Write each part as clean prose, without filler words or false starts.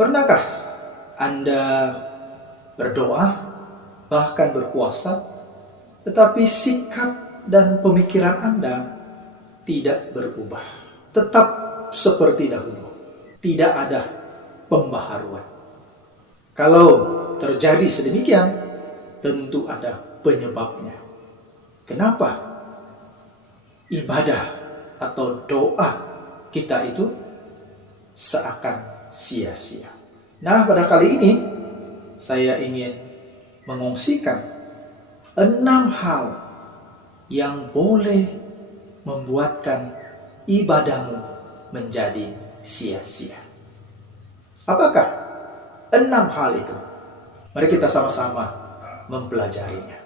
Pernahkah Anda berdoa, bahkan berpuasa, tetapi sikap dan pemikiran Anda tidak berubah, tetap seperti dahulu, tidak ada pembaharuan? Kalau terjadi sedemikian, tentu ada penyebabnya. Kenapa ibadah atau doa kita itu seakan sia-sia? Nah, pada kali ini saya ingin mengungsikan 6 hal yang boleh membuatkan ibadahmu menjadi sia-sia. Apakah 6 hal itu? Mari kita sama-sama mempelajarinya.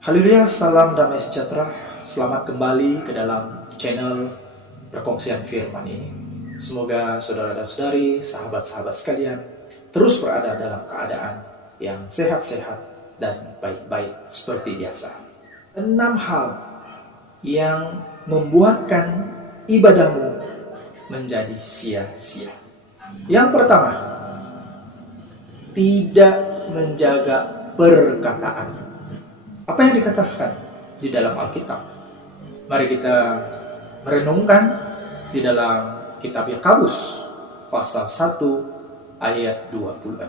Haleluya, salam damai sejahtera. Selamat kembali ke dalam channel Perkongsian Firman ini. Semoga saudara dan saudari, sahabat-sahabat sekalian, terus berada dalam keadaan yang sehat-sehat dan baik-baik seperti biasa. 6 hal yang membuatkan ibadahmu menjadi sia-sia. Yang pertama, tidak menjaga perkataan. Apa yang dikatakan di dalam Alkitab? Mari kita merenungkan di dalam kitab Yakobus pasal 1 ayat 26.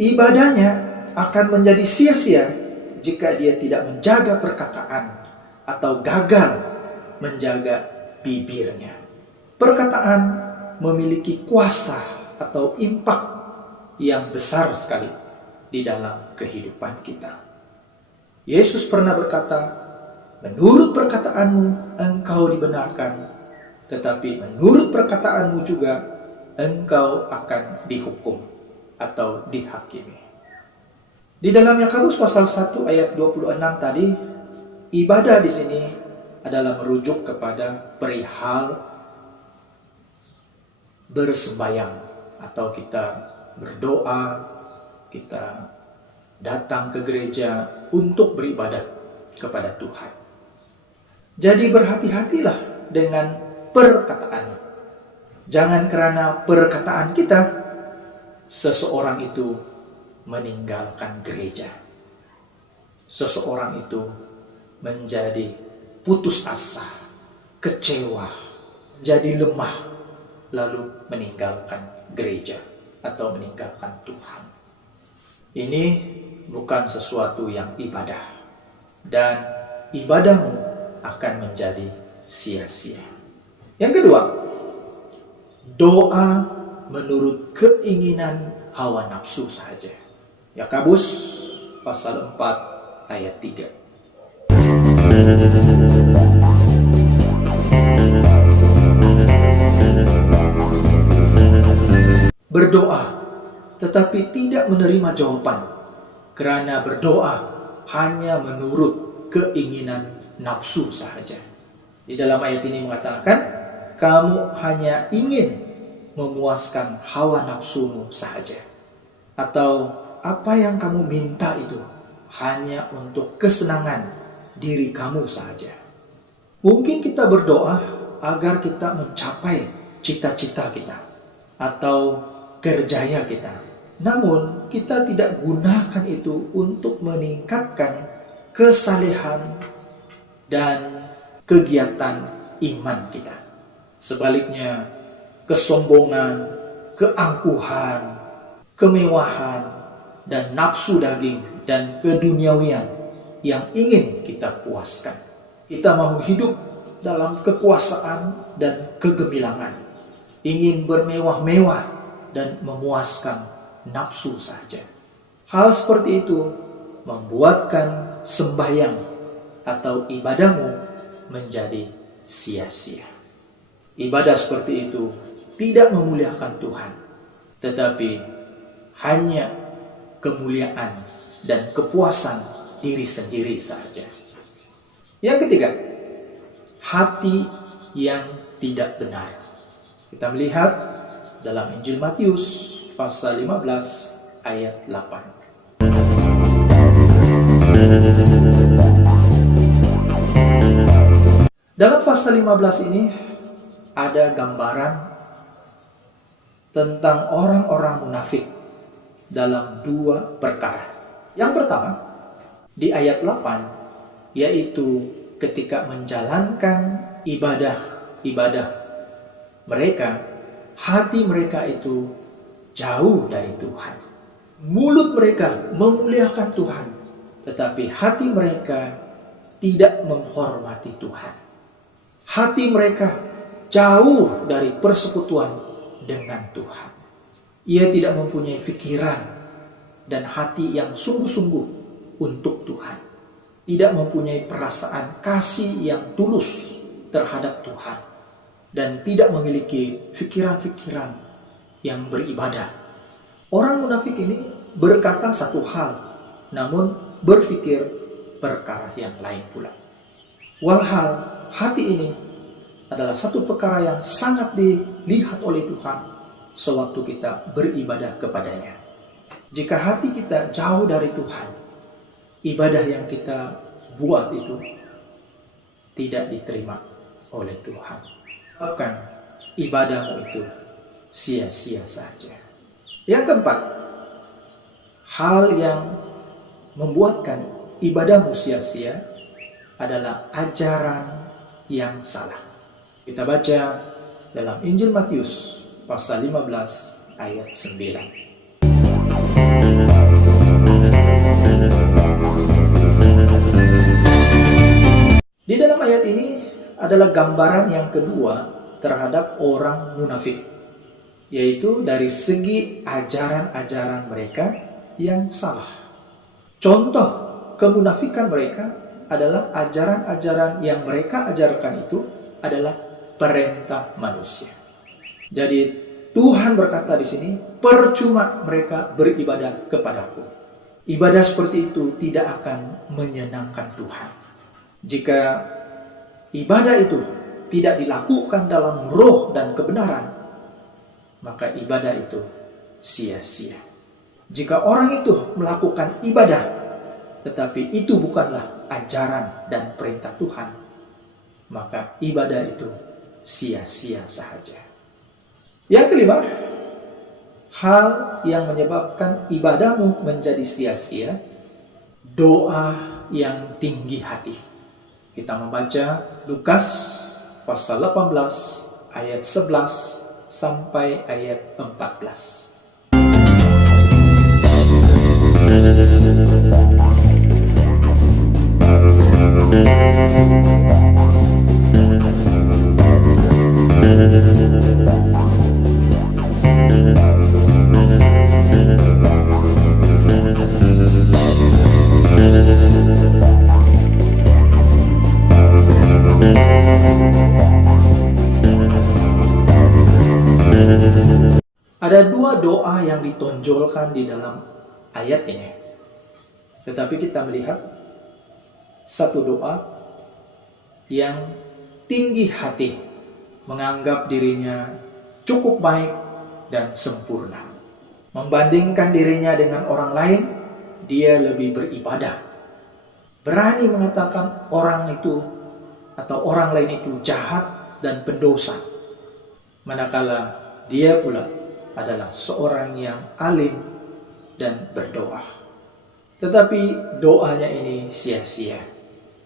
Ibadahnya akan menjadi sia-sia jika dia tidak menjaga perkataan atau gagal menjaga bibirnya. Perkataan memiliki kuasa atau impak yang besar sekali di dalam kehidupan kita. Yesus pernah berkata, menurut perkataanmu engkau dibenarkan, tetapi menurut perkataanmu juga engkau akan dihukum atau dihakimi. Di dalam Yakobus pasal 1 ayat 26 tadi, ibadah di sini adalah merujuk kepada perihal bersembahyang, atau kita berdoa, kita datang ke gereja untuk beribadah kepada Tuhan. Jadi berhati-hatilah dengan perkataan. Jangan karena perkataan kita seseorang itu meninggalkan gereja. Seseorang itu menjadi putus asa, kecewa, jadi lemah, lalu meninggalkan gereja atau meninggalkan Tuhan. Ini bukan sesuatu yang ibadah, dan ibadahmu akan menjadi sia-sia. Yang kedua, doa menurut keinginan hawa nafsu saja. Yakobus pasal 4 ayat 3. Berdoa tetapi tidak menerima jawaban, karena berdoa hanya menurut keinginan nafsu saja. Di dalam ayat ini mengatakan, kamu hanya ingin memuaskan hawa nafsumu saja, atau apa yang kamu minta itu hanya untuk kesenangan diri kamu saja. Mungkin kita berdoa agar kita mencapai cita-cita kita atau kerjaya kita. Namun kita tidak gunakan itu untuk meningkatkan kesalehan dan kegiatan iman kita. Sebaliknya, kesombongan, keangkuhan, kemewahan, dan nafsu daging dan keduniawian yang ingin kita puaskan. Kita mau hidup dalam kekuasaan dan kegemilangan, ingin bermewah-mewah dan memuaskan nafsu saja. Hal seperti itu membuatkan sembahyang atau ibadahmu menjadi sia-sia. Ibadah seperti itu tidak memuliakan Tuhan, tetapi hanya kemuliaan dan kepuasan diri sendiri saja. Yang ketiga, hati yang tidak benar. Kita melihat dalam Injil Matius pasal 15 ayat 8. Dalam pasal 15 ini ada gambaran tentang orang-orang munafik dalam dua perkara. Yang pertama, di ayat 8, yaitu ketika menjalankan ibadah mereka, hati mereka itu jauh dari Tuhan. Mulut mereka memuliakan Tuhan, tetapi hati mereka tidak menghormati Tuhan. Hati mereka jauh dari persekutuan dengan Tuhan. Ia tidak mempunyai pikiran dan hati yang sungguh-sungguh untuk Tuhan. Tidak mempunyai perasaan kasih yang tulus terhadap Tuhan. Dan tidak memiliki pikiran-pikiran yang beribadah. Orang munafik ini berkata satu hal, namun berpikir perkara yang lain pula. Walhal hati ini adalah satu perkara yang sangat dilihat oleh Tuhan sewaktu kita beribadah kepadanya. Jika hati kita jauh dari Tuhan, ibadah yang kita buat itu tidak diterima oleh Tuhan. Bahkan ibadahmu itu sia-sia saja. Yang keempat, hal yang membuatkan ibadahmu sia-sia adalah ajaran yang salah. Kita baca dalam Injil Matius pasal 15 ayat 9. Di dalam ayat ini adalah gambaran yang kedua terhadap orang munafik, yaitu dari segi ajaran-ajaran mereka yang salah. Contoh kemunafikan mereka adalah ajaran-ajaran yang mereka ajarkan itu adalah perintah manusia. Jadi Tuhan berkata di sini, percuma mereka beribadah kepadaku. Ibadah seperti itu tidak akan menyenangkan Tuhan. Jika ibadah itu tidak dilakukan dalam roh dan kebenaran, maka ibadah itu sia-sia. Jika orang itu melakukan ibadah, tetapi itu bukanlah ajaran dan perintah Tuhan, maka ibadah itu sia-sia saja. Yang kelima, hal yang menyebabkan ibadahmu menjadi sia-sia, doa yang tinggi hati. Kita membaca Lukas pasal 18 ayat 11 sampai ayat 14. Ada dua doa yang ditonjolkan di dalam ayat ini. Tetapi kita melihat satu doa yang tinggi hati, menganggap dirinya cukup baik dan sempurna. Membandingkan dirinya dengan orang lain, dia lebih beribadah. Berani mengatakan orang itu atau orang lain itu jahat dan pendosa. Manakala dia pula adalah seorang yang alim dan berdoa. Tetapi doanya ini sia-sia.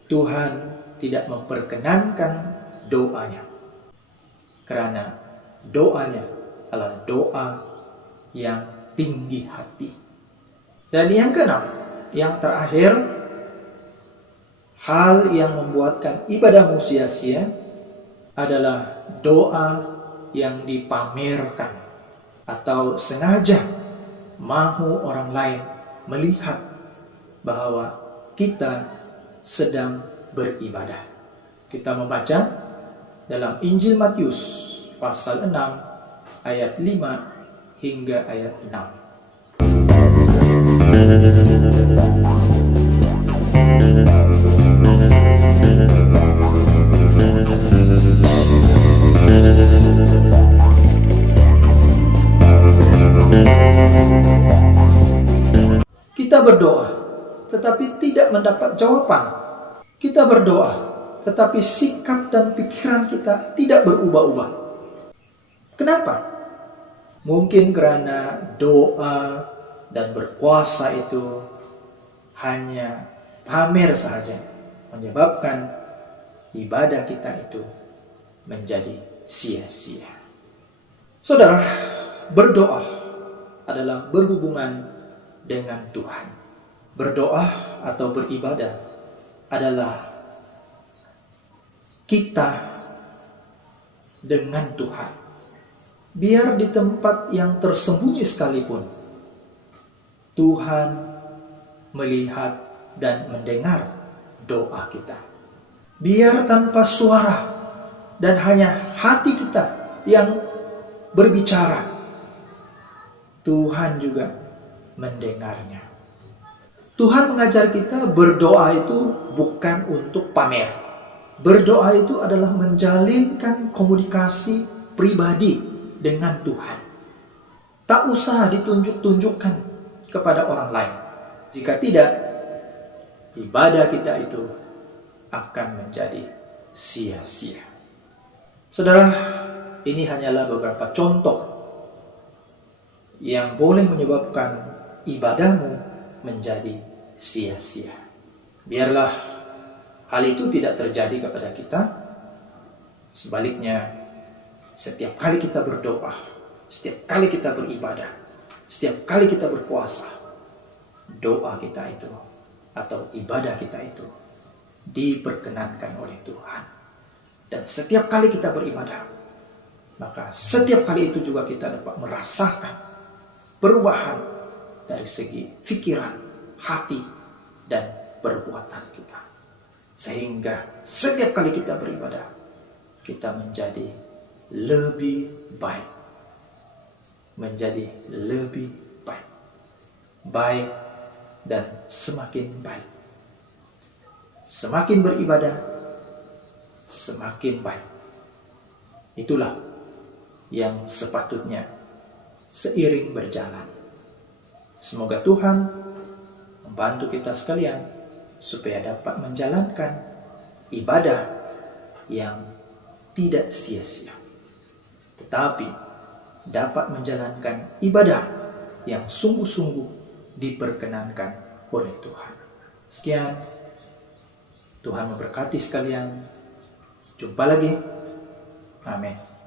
Tuhan tidak memperkenankan doanya. Karena doanya adalah doa yang tinggi hati. Dan yang keenam, yang terakhir, hal yang membuatkan ibadahmu sia-sia adalah doa yang dipamerkan atau sengaja mahu orang lain melihat bahwa kita sedang beribadah. Kita membaca dalam Injil Matius pasal 6 ayat 5 hingga ayat 6. tetapi tidak mendapat jawaban. Kita berdoa, tetapi sikap dan pikiran kita tidak berubah-ubah. Kenapa? Mungkin karena doa dan berpuasa itu hanya pamer saja, menyebabkan ibadah kita itu menjadi sia-sia. Saudara, berdoa adalah berhubungan dengan Tuhan. Berdoa atau beribadah adalah kita dengan Tuhan. Biar di tempat yang tersembunyi sekalipun, Tuhan melihat dan mendengar doa kita. Biar tanpa suara dan hanya hati kita yang berbicara, Tuhan juga mendengarnya. Tuhan mengajar kita berdoa itu bukan untuk pamer. Berdoa itu adalah menjalinkan komunikasi pribadi dengan Tuhan. Tak usah ditunjuk-tunjukkan kepada orang lain. Jika tidak, ibadah kita itu akan menjadi sia-sia. Saudara, ini hanyalah beberapa contoh yang boleh menyebabkan ibadahmu menjadi sia-sia. Biarlah hal itu tidak terjadi kepada kita. Sebaliknya, setiap kali kita berdoa, setiap kali kita beribadah, setiap kali kita berpuasa, doa kita itu atau ibadah kita itu diperkenankan oleh Tuhan. Dan setiap kali kita beribadah, maka setiap kali itu juga kita dapat merasakan perubahan dari segi pikiran, hati, dan perbuatan kita. Sehingga setiap kali kita beribadah, kita menjadi lebih baik. Menjadi lebih baik. Baik dan semakin baik. Semakin beribadah, semakin baik. Itulah yang sepatutnya seiring berjalan. Semoga Tuhan membantu kita sekalian supaya dapat menjalankan ibadah yang tidak sia-sia, tetapi dapat menjalankan ibadah yang sungguh-sungguh diperkenankan oleh Tuhan. Sekian, Tuhan memberkati sekalian. Jumpa lagi. Amin.